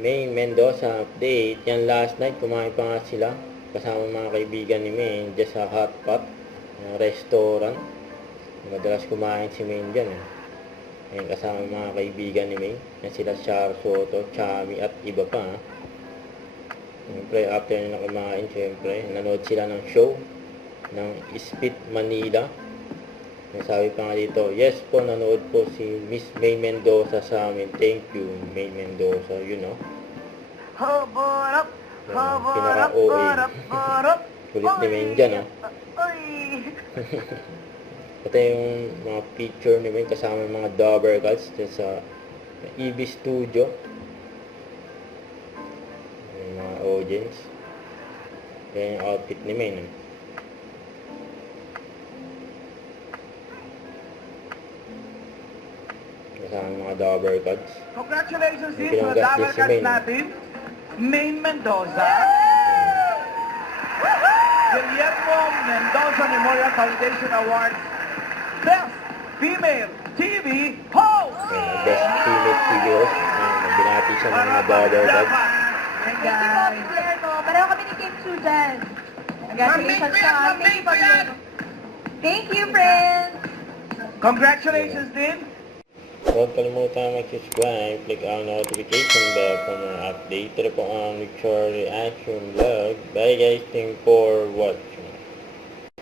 May Mendoza update. Yan last night, kumain pa nga sila. Kasama mga kaibigan ni May dyan sa Hot Pot restaurant. Madalas kumain si May dyan eh. Ayan, kasama mga kaibigan ni May. Yan sila Char Soto, Chami at iba pa. Siyempre, after nila kumain, siyempre, nanood sila ng show ng Spit Manila. Sabi pa nga dito, yes po, nanood po si Miss May Mendoza sa amin. Thank you, May Mendoza, you know. Pinaka-OA. Kulit ni May dyan, Pati yung mga picture ni May kasama yung mga Dobber Girls dyan sa EB Studio. Yung mga audience. Yan yung outfit ni May, Kasama yung mga Dobber Gods. Congratulations din sa Dobber Gods natin, May Mendoza. Guillermo Mendoza Memorial Foundation Awards Best Female TV Host! Best Female TV Host. Binati siya ng mga Dobber Gods. Thank you po, Guillermo. Pareho kami ni Kim Chu dyan. Congratulations sa akin. Thank you po, Guillermo. Thank you, friends. Congratulations din. Huwag kalimutan mag-subscribe, click ang notification bell for more update. Ito po ang Victoria Reaction Vlog. Bye guys, thank you for watching.